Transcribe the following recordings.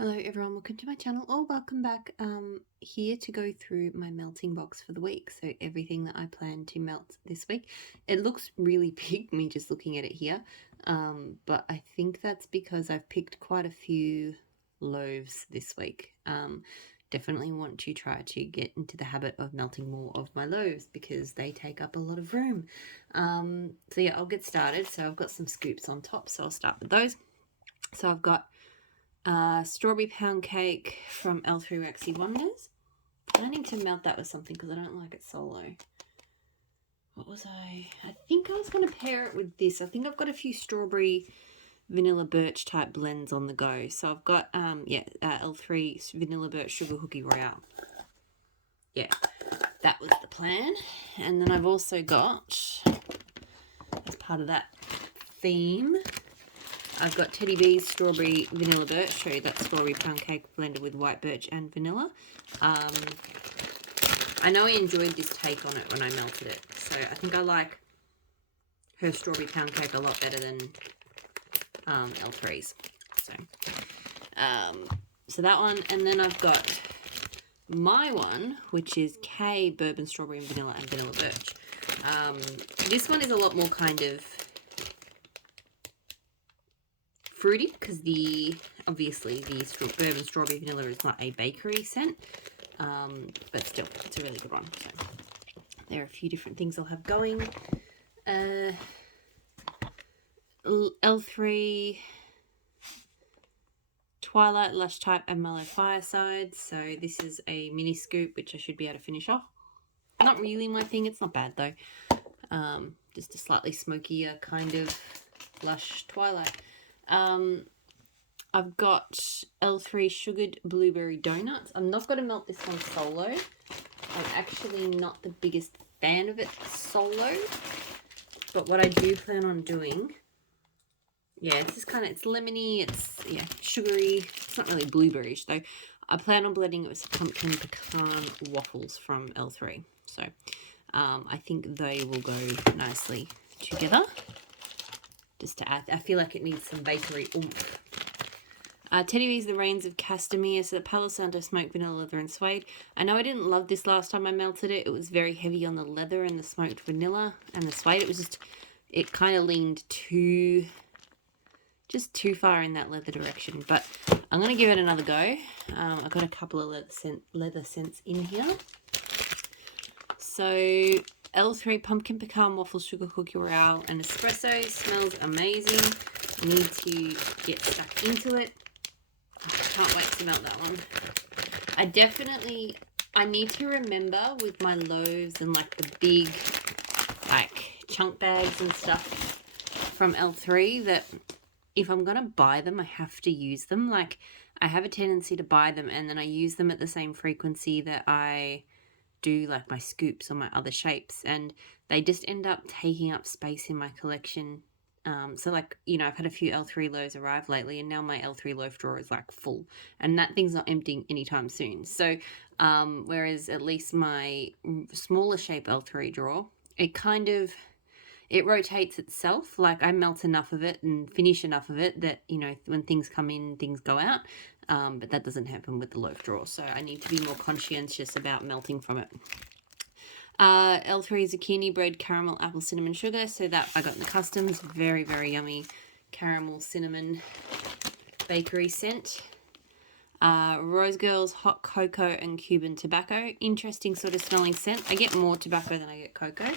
Hello everyone, welcome to my channel or welcome back. Here to go through my melting box for the week. So everything that I plan to melt this week. It looks really big, me just looking at it here. But I think that's because I've picked quite a few loaves this week. Definitely want to try to get into the habit of melting more of my loaves because they take up a lot of room. So yeah, I'll get started. So I've got some scoops on top, so I'll start with those. So I've got strawberry pound cake from L3 Waxy Wonders. Planning to melt that with something because I don't like it solo. What was I think I was going to pair it with this. I think I've got a few strawberry vanilla birch type blends on the go. So I've got L3 vanilla birch sugar cookie Royale. Yeah, that was the plan. And then I've also got, as part of that theme, I've got Teddy B's strawberry vanilla birch. Show you that strawberry pound cake blended with white birch and vanilla. I know I enjoyed this take on it when I melted it, so I think I like her strawberry pound cake a lot better than L3's. So that one, and then I've got my one, which is K bourbon strawberry and vanilla birch. This one is a lot more kind of fruity because obviously the bourbon strawberry vanilla is not a bakery scent, but still it's a really good one. So there are a few different things I'll have going. L3 Twilight Lush Type and Mellow Fireside. So this is a mini scoop which I should be able to finish off. Not really my thing, it's not bad though. Just a slightly smokier kind of lush Twilight. I've got L3 Sugared Blueberry Donuts. I'm not going to melt this one solo. I'm actually not the biggest fan of it solo. But what I do plan on doing, it's just kind of, it's lemony, it's, sugary. It's not really blueberries though. I plan on blending it with some pumpkin pecan waffles from L3. So I think they will go nicely together. Just to add, I feel like it needs some bakery oomph. Teddy B's The Rains of Castamere, so the Palo Santo smoked vanilla leather and suede. I know I didn't love this last time I melted it. It was very heavy on the leather and the smoked vanilla and the suede. It was just, it kind of leaned too far in that leather direction. But I'm going to give it another go. I've got a couple of leather scents in here. So L3 Pumpkin Pecan Waffle Sugar Cookie Royale and Espresso. Smells amazing. I need to get stuck into it. I can't wait to melt that one. I need to remember with my loaves and like the big like chunk bags and stuff from L3 that if I'm going to buy them, I have to use them. Like I have a tendency to buy them and then I use them at the same frequency that I do like my scoops or my other shapes, and they just end up taking up space in my collection. So like, I've had a few L3 loaves arrive lately and now my L3 loaf drawer is like full and that thing's not emptying anytime soon. So whereas at least my smaller shape L3 drawer, it rotates itself. Like I melt enough of it and finish enough of it that, when things come in, things go out. But that doesn't happen with the loaf drawer. So I need to be more conscientious about melting from it. L3 Zucchini Bread Caramel Apple Cinnamon Sugar. So that I got in the customs. Very, very yummy caramel cinnamon bakery scent. Rose Girls Hot Cocoa and Cuban Tobacco. Interesting sort of smelling scent. I get more tobacco than I get cocoa.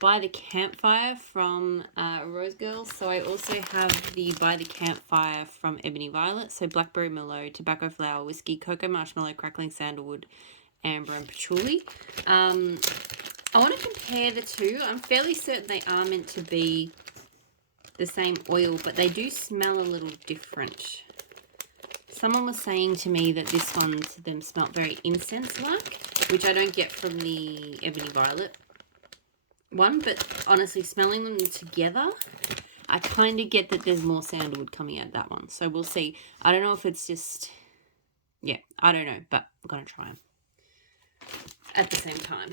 By the Campfire from Rose Girls. So I also have the By the Campfire from Ebony Violet. So blackberry merlot, tobacco flower, whiskey, cocoa marshmallow, crackling sandalwood, amber and patchouli. I want to compare the two. I'm fairly certain they are meant to be the same oil, but they do smell a little different. Someone was saying to me that this one to them smelled very incense-like, which I don't get from the Ebony Violet one, but honestly, smelling them together, I kind of get that there's more sandalwood coming out of that one. So we'll see. I don't know if it's just, I don't know, but I'm going to try them at the same time.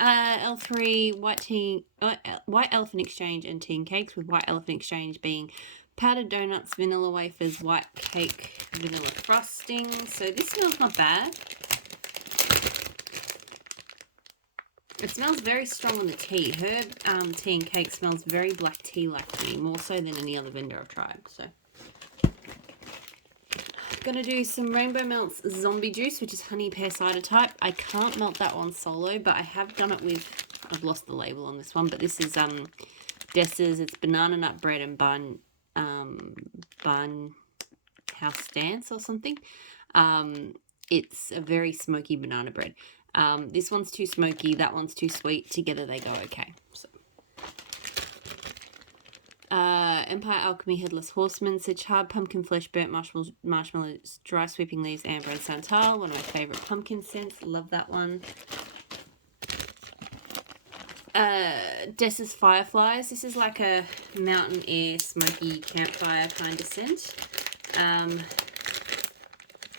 L3 White Elephant Exchange and Tea and Cakes, with White Elephant Exchange being Powdered donuts, vanilla wafers, white cake, vanilla frosting. So this smells not bad. It smells very strong on the tea. Herb tea and cake smells very black tea-like to me, more so than any other vendor I've tried. So, gonna do some Rainbow Melts Zombie Juice, which is honey pear cider type. I can't melt that one solo, but I have done it with, I've lost the label on this one, but this is Dessa's. It's banana nut bread and bun house dance or something. It's a very smoky banana bread. This one's too smoky, that one's too sweet. Together they go okay. So, Empire Alchemy Headless Horseman, such hard pumpkin flesh, burnt marshmallows, dry sweeping leaves, amber and santal. One of my favourite pumpkin scents. Love that one. Dessa's Fireflies. This is like a mountain air, smoky campfire kind of scent,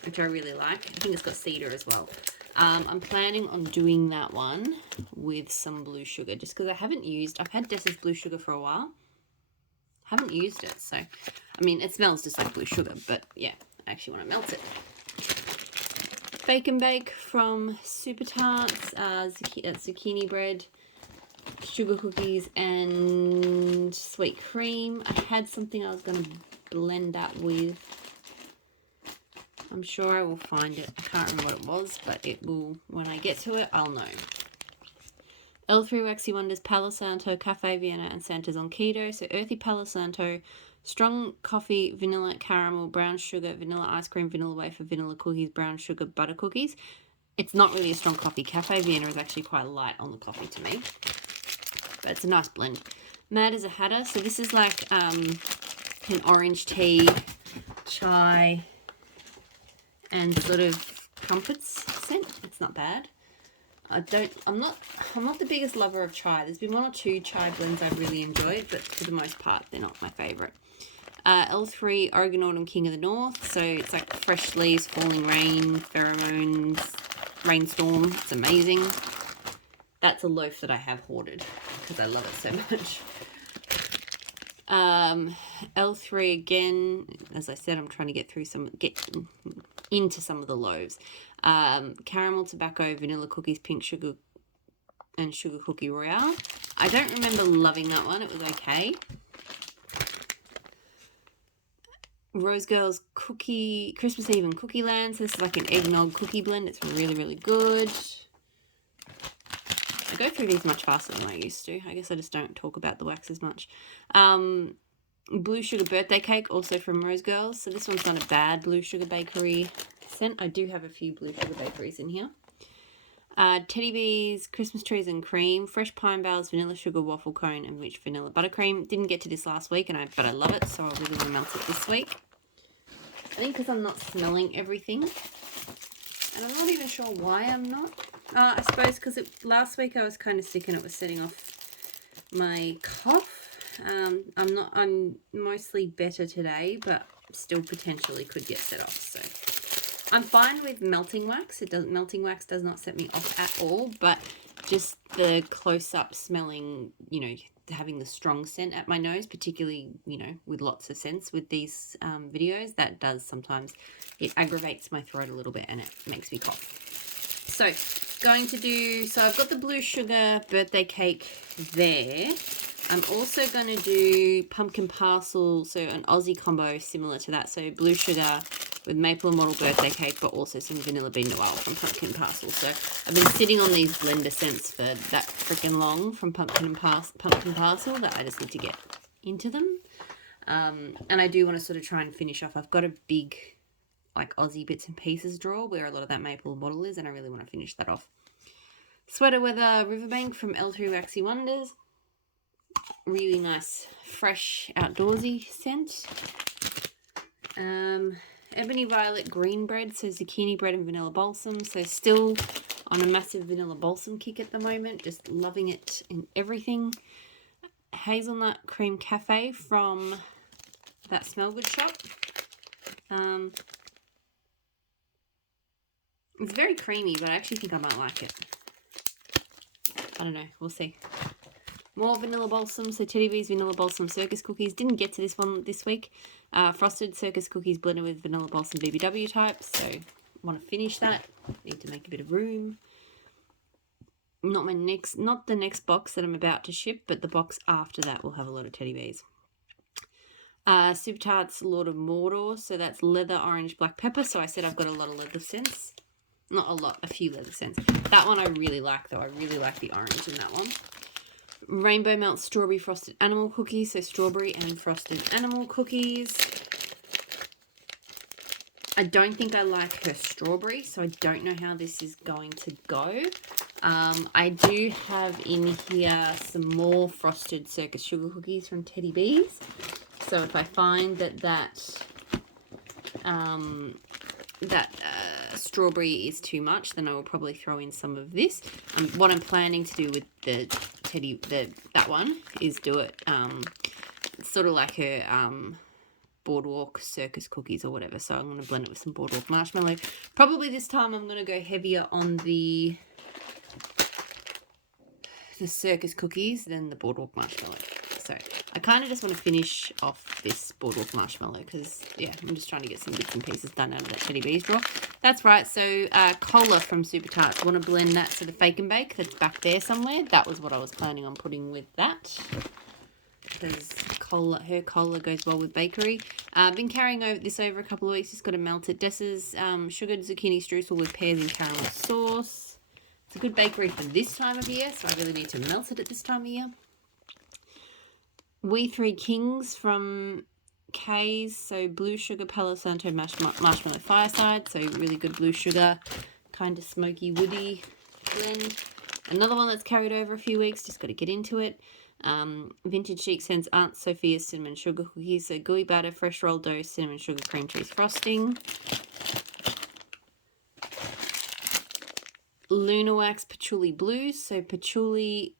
which I really like. I think it's got cedar as well. I'm planning on doing that one with some blue sugar, just because I've had Dessa's blue sugar for a while. Haven't used it, so, I mean, it smells just like blue sugar, but yeah, I actually want to melt it. Bake and Bake from Super Tarts, zucchini bread, sugar cookies, and sweet cream. I had something I was going to blend that with. I'm sure I will find it. I can't remember what it was, but it will, when I get to it, I'll know. L3 Waxy Wonders, Palo Santo, Cafe Vienna, and Santa's on Keto. So earthy Palo Santo, strong coffee, vanilla, caramel, brown sugar, vanilla ice cream, vanilla wafer, vanilla cookies, brown sugar, butter cookies. It's not really a strong coffee. Cafe Vienna is actually quite light on the coffee to me, but it's a nice blend. Mad as a Hatter. So this is like an orange tea, chai, and sort of comforts scent. It's not bad. I'm not the biggest lover of chai. There's been one or two chai blends I've really enjoyed, but for the most part, they're not my favourite. L3 Oregon Autumn King of the North. So it's like fresh leaves, falling rain, pheromones, rainstorm. It's amazing. That's a loaf that I have hoarded because I love it so much. L3 again, as I said, I'm trying to get into some of the loaves. Caramel, tobacco, vanilla cookies, pink sugar, and sugar cookie Royale. I don't remember loving that one. It was okay. Rose Girls Cookie, Christmas Eve and Cookie Land. So this is like an eggnog cookie blend. It's really, really good. I go through these much faster than I used to. I guess I just don't talk about the wax as much. Blue Sugar Birthday Cake, also from Rose Girls. So this one's not a bad Blue Sugar Bakery scent. I do have a few Blue Sugar Bakeries in here. Teddy Bees, Christmas Trees and Cream, Fresh Pine Boughs, Vanilla Sugar Waffle Cone, and Rich Vanilla Buttercream. Didn't get to this last week, but I love it, so I really want to melt it this week. I think because I'm not smelling everything. And I'm not even sure why I'm not. I suppose because last week I was kind of sick and it was setting off my cough. I'm mostly better today, but still potentially could get set off. So I'm fine with melting wax. Melting wax does not set me off at all, but just the close-up smelling, having the strong scent at my nose, particularly, with lots of scents with these videos, that does sometimes, it aggravates my throat a little bit and it makes me cough. So I've got the Blue Sugar Birthday Cake there. I'm also going to do pumpkin parcel, so an Aussie combo similar to that. So blue sugar with maple and mottle birthday cake, but also some vanilla bean noel from pumpkin parcel. So I've been sitting on these blender scents for that freaking long from pumpkin parcel that I just need to get into them. And I do want to sort of try and finish off. I've got a big like Aussie bits and pieces drawer where a lot of that maple and mottle is, and I really want to finish that off. Sweater Weather Riverbank from L3 Waxy Wonders. Really nice, fresh, outdoorsy scent. Ebony Violet Green Bread, so zucchini bread and vanilla balsam. So still on a massive vanilla balsam kick at the moment, just loving it in everything. Hazelnut Cream Cafe from that Smell Good shop. It's very creamy, but I actually think I might like it. I don't know, we'll see. More vanilla balsam. So Teddy Bees Vanilla Balsam Circus Cookies. Didn't get to this one this week. Frosted Circus Cookies blended with Vanilla Balsam BBW types. So want to finish that. Need to make a bit of room. Not the next box that I'm about to ship, but the box after that will have a lot of Teddy Bees. Super Tarts Lord of Mordor. So that's leather, orange, black pepper. So I said I've got a lot of leather scents. Not a lot, a few leather scents. That one I really like though. I really like the orange in that one. Rainbow Melt Strawberry Frosted Animal Cookies. So strawberry and frosted animal cookies. I don't think I like her strawberry, so I don't know how this is going to go. I do have in here some more frosted circus sugar cookies from Teddy Bees. So if I find that strawberry is too much, then I will probably throw in some of this. What I'm planning to do with that one is do it sort of like her boardwalk circus cookies or whatever. So I'm going to blend it with some boardwalk marshmallow. Probably this time I'm going to go heavier on the circus cookies than the boardwalk marshmallow. So I kind of just want to finish off this boardwalk marshmallow because, yeah, I'm just trying to get some bits and pieces done out of that Teddy Bees drawer. That's right. So cola from Super Tarts. Want to blend that to the Fake and Bake that's back there somewhere. That was what I was planning on putting with that because her cola goes well with bakery. I've been carrying this over a couple of weeks. Just got to melt it. Dessa's sugared zucchini streusel with pears and caramel sauce. It's a good bakery for this time of year, so I really need to melt it at this time of year. We Three Kings from Kay's, so blue sugar Palo Santo marshmallow fireside, so really good blue sugar, kind of smoky woody blend. Another one that's carried over a few weeks, just got to get into it. Vintage Chic Scents Aunt Sophia's cinnamon sugar cookies, so gooey batter, fresh rolled dough, cinnamon sugar cream cheese frosting. Luna Wax Patchouli Blues, so patchouli,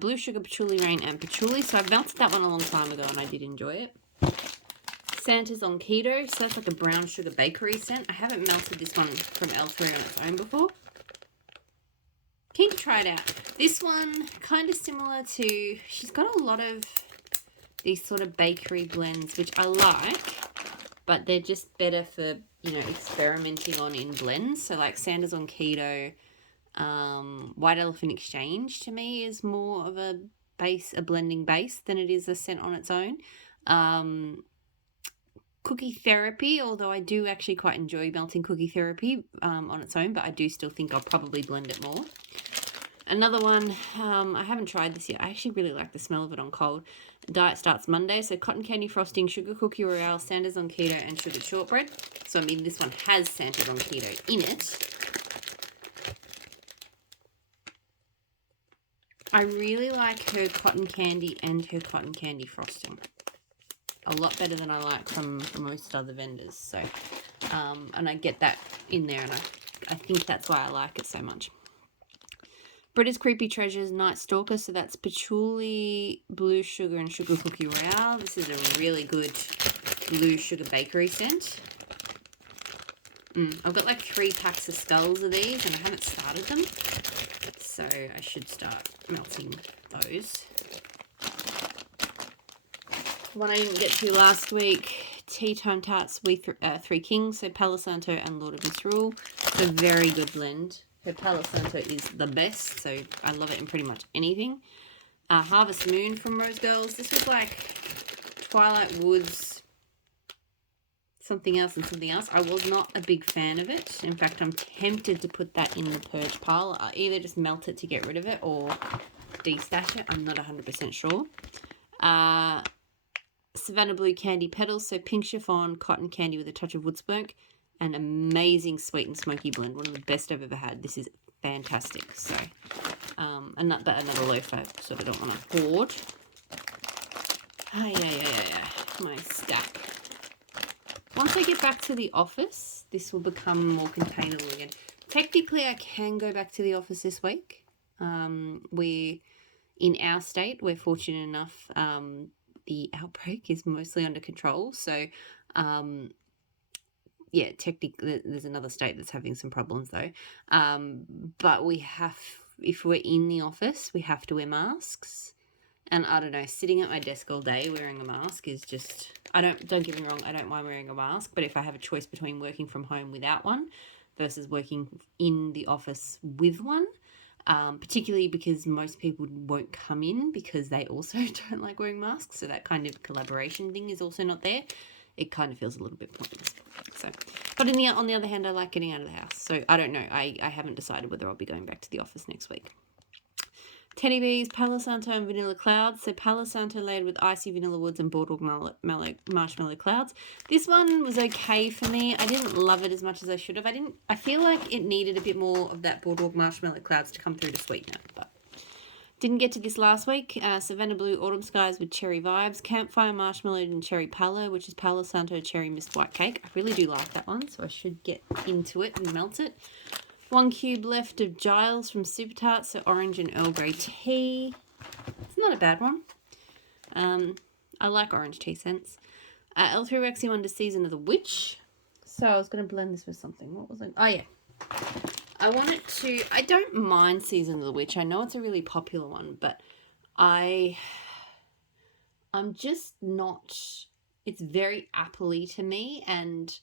blue sugar patchouli rain and patchouli. So I've melted that one a long time ago and I did enjoy it. Santa's on Keto, so that's like a brown sugar bakery scent. I haven't melted this one from L3 on its own before. Keen to try it out. This one, kind of similar to, she's got a lot of these sort of bakery blends, which I like, but they're just better for, experimenting on in blends. So like Santa's on Keto, White Elephant Exchange to me is more of a blending base than it is a scent on its own. Cookie Therapy, although I do actually quite enjoy melting Cookie Therapy on its own, but I do still think I'll probably blend it more. Another one, I haven't tried this yet. I actually really like the smell of it on cold. Diet starts Monday, so cotton candy frosting, sugar cookie Royale, Santa's on Keto, and sugared shortbread. So, I mean, this one has Santa's on Keto in it. I really like her cotton candy and her cotton candy frosting. A lot better than I like from most other vendors. So, and I get that in there, and I think that's why I like it so much. Britta's Creepy Treasures Night Stalker. So that's patchouli, blue sugar, and sugar cookie Royale. This is a really good blue sugar bakery scent. I've got like 3 packs of skulls of these, and I haven't started them. So I should start melting those. One I didn't get to last week, Tea Time Tarts, Three Kings, so Palo Santo and Lord of Misrule. It's a very good blend. Her Palo Santo is the best, so I love it in pretty much anything. Harvest Moon from Rose Girls. This was like Twilight Woods, something else and something else. I was not a big fan of it. In fact, I'm tempted to put that in the purge pile. I'll either just melt it to get rid of it or de-stash it. I'm not 100% sure. Savannah Blue Candy Petals, so pink chiffon, cotton candy with a touch of wood smoke, an amazing sweet and smoky blend. One of the best I've ever had. This is fantastic. So, another loaf I sort of don't want to hoard. My stack. Once I get back to the office, this will become more containable again. Technically, I can go back to the office this week. In our state, we're fortunate enough, the outbreak is mostly under control. So, technically, there's another state that's having some problems though. But if we're in the office, we have to wear masks. And I don't know, sitting at my desk all day wearing a mask is just, don't get me wrong, I don't mind wearing a mask, but if I have a choice between working from home without one versus working in the office with one, particularly because most people won't come in because they also don't like wearing masks, so that kind of collaboration thing is also not there. It kind of feels a little bit pointless. So, but on the other hand, I like getting out of the house. So I don't know. I haven't decided whether I'll be going back to the office next week. Teddy Bees, Palo Santo and Vanilla Clouds. So Palo Santo layered with icy vanilla woods and boardwalk marshmallow clouds. This one was okay for me. I didn't love it as much as I should have. I feel like it needed a bit more of that boardwalk marshmallow clouds to come through to sweeten it, but didn't get to this last week. Savannah Blue Autumn Skies with Cherry Vibes. Campfire Marshmallow and Cherry Palo, which is Palo Santo Cherry Mist White Cake. I really do like that one, so I should get into it and melt it. 1 cube left of Giles from Super Tarts, so orange and Earl Grey tea. It's not a bad one. I like orange tea scents. L3 Rexy Wonder Season of the Witch. So I was going to blend this with something. What was it? Oh, yeah. I don't mind Season of the Witch. I know it's a really popular one, but I'm just not, it's very apple-y to me, and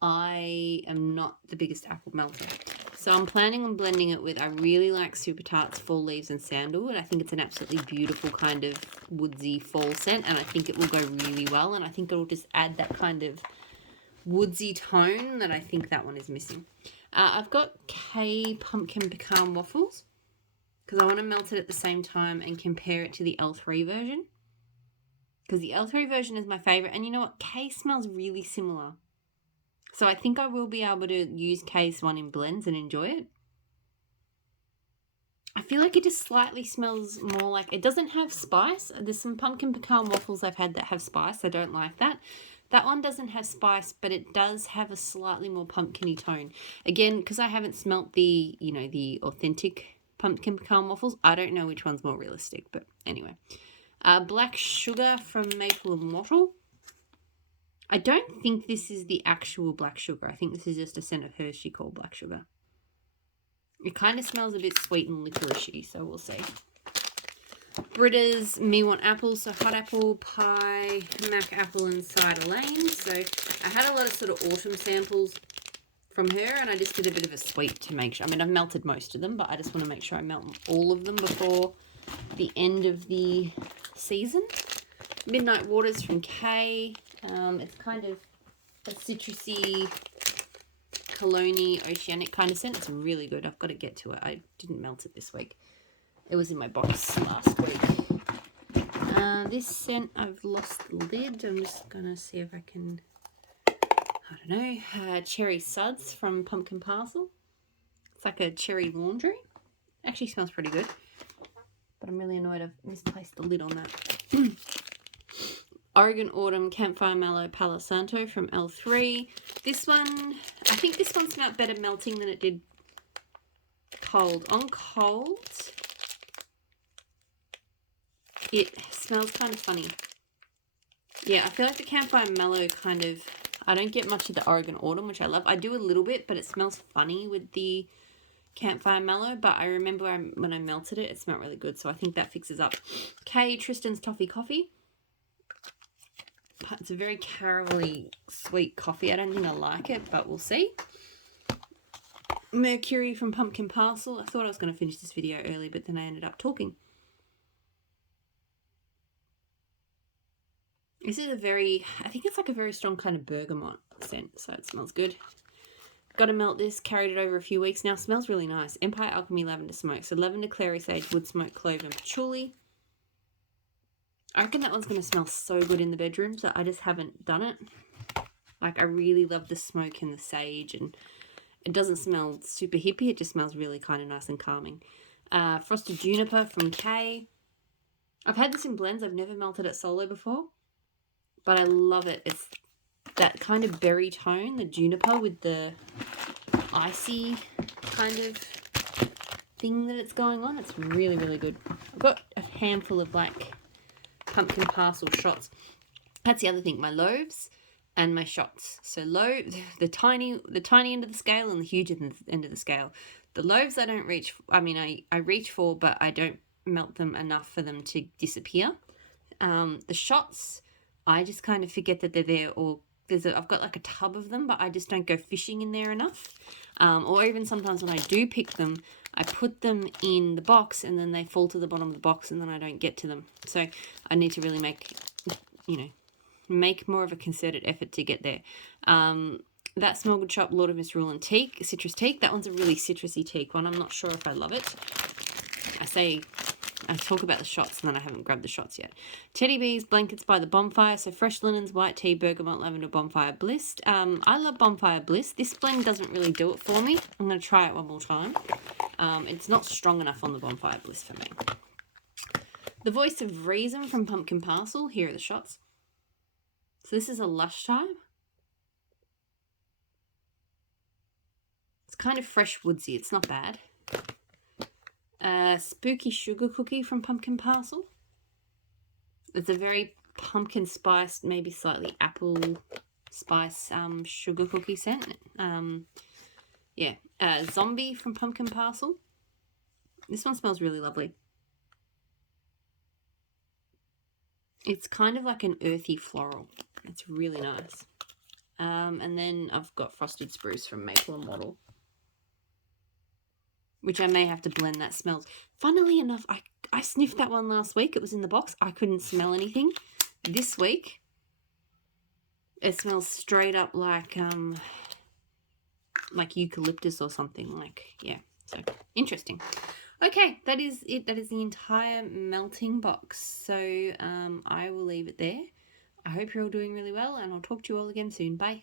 I am not the biggest apple melter. So I'm planning on blending it with, I really like Super Tarts Fall Leaves and Sandalwood. I think it's an absolutely beautiful kind of woodsy fall scent, and I think it will go really well, and I think it'll just add that kind of woodsy tone that I think that one is missing. I've got K Pumpkin Pecan Waffles because I want to melt it at the same time and compare it to the L3 version, because the L3 version is my favourite, and you know what? K smells really similar. So I think I will be able to use K's one in blends and enjoy it. I feel like it just slightly smells more like, it doesn't have spice. There's some pumpkin pecan waffles I've had that have spice. I don't like that. That one doesn't have spice, but it does have a slightly more pumpkin-y tone. Again, because I haven't smelt the, the authentic pumpkin pecan waffles, I don't know which one's more realistic, but anyway. Black Sugar from Maple and Wattle. I don't think this is the actual black sugar. I think this is just a scent of Hershey called black sugar. It kind of smells a bit sweet and licoricey, so we'll see. Britta's Me Want Apple, so hot apple pie, mac apple and cider lane. So I had a lot of sort of autumn samples from her, and I just did a bit of a sweep to make sure. I mean, I've melted most of them, but I just want to make sure I melt all of them before the end of the season. Midnight Waters from Kay. It's kind of a citrusy, cologne-y, oceanic kind of scent. It's really good. I've got to get to it. I didn't melt it this week. It was in my box last week. This scent, I've lost the lid. I'm just going to see if I can, I don't know, Cherry Suds from Pumpkin Parcel. It's like a cherry laundry. Actually smells pretty good. But I'm really annoyed I've misplaced the lid on that. Oregon Autumn Campfire Mallow Palo Santo from L3. This one, I think this one smelled better melting than it did cold. On cold, it smells kind of funny. Yeah, I feel like the Campfire Mallow kind of, I don't get much of the Oregon Autumn, which I love. I do a little bit, but it smells funny with the Campfire Mallow, but I remember when I melted it, it smelled really good, so I think that fixes up. Kay Tristan's Toffee Coffee. It's a very caramelly sweet coffee. I don't think I like it, but we'll see. Mercury from Pumpkin Parcel. I thought I was going to finish this video early, but then I ended up talking. This is I think it's like a very strong kind of bergamot scent, so it smells good. Got to melt this. Carried it over a few weeks now. Smells really nice. Empire Alchemy Lavender Smoke. So lavender, clary sage, wood smoke, clove, and patchouli. I reckon that one's going to smell so good in the bedroom, so I just haven't done it. Like, I really love the smoke and the sage, and it doesn't smell super hippie. It just smells really kind of nice and calming. Frosted Juniper from Kay. I've had this in blends. I've never melted it solo before, but I love it. It's that kind of berry tone, the juniper with the icy kind of thing that it's going on. It's really, really good. I've got a handful of like Pumpkin Parcel shots. That's the other thing, my loaves and my shots. So the tiny end of the scale and the huge end of the scale. The loaves I don't reach, I reach for, but I don't melt them enough for them to disappear. The shots, I just kind of forget that they're there, or I've got like a tub of them, but I just don't go fishing in there enough. Or even sometimes when I do pick them, I put them in the box and then they fall to the bottom of the box and then I don't get to them. So I need to really make more of a concerted effort to get there. That Small Good Shop Lord of Misrule and Teak, Citrus Teak, that one's a really citrusy teak one. I'm not sure if I love it. I talk about the shots and then I haven't grabbed the shots yet. Teddy Bees, Blankets by the Bonfire. So Fresh Linens, White Tea, Bergamot, Lavender, Bonfire Bliss. I love Bonfire Bliss. This blend doesn't really do it for me. I'm going to try it one more time. It's not strong enough on the Bonfire Bliss for me. The Voice of Reason from Pumpkin Parcel. Here are the shots. So this is a Lush type. It's kind of fresh woodsy. It's not bad. Spooky Sugar Cookie from Pumpkin Parcel. It's a very pumpkin spiced, maybe slightly apple spice sugar cookie scent. Zombie from Pumpkin Parcel. This one smells really lovely. It's kind of like an earthy floral. It's really nice. And then I've got Frosted Spruce from Maple and Wattle, which I may have to blend. That smells. Funnily enough, I sniffed that one last week. It was in the box. I couldn't smell anything. This week, it smells straight up like eucalyptus or something. So interesting. Okay, that is it. That is the entire melting box. So I will leave it there. I hope you're all doing really well, and I'll talk to you all again soon. Bye.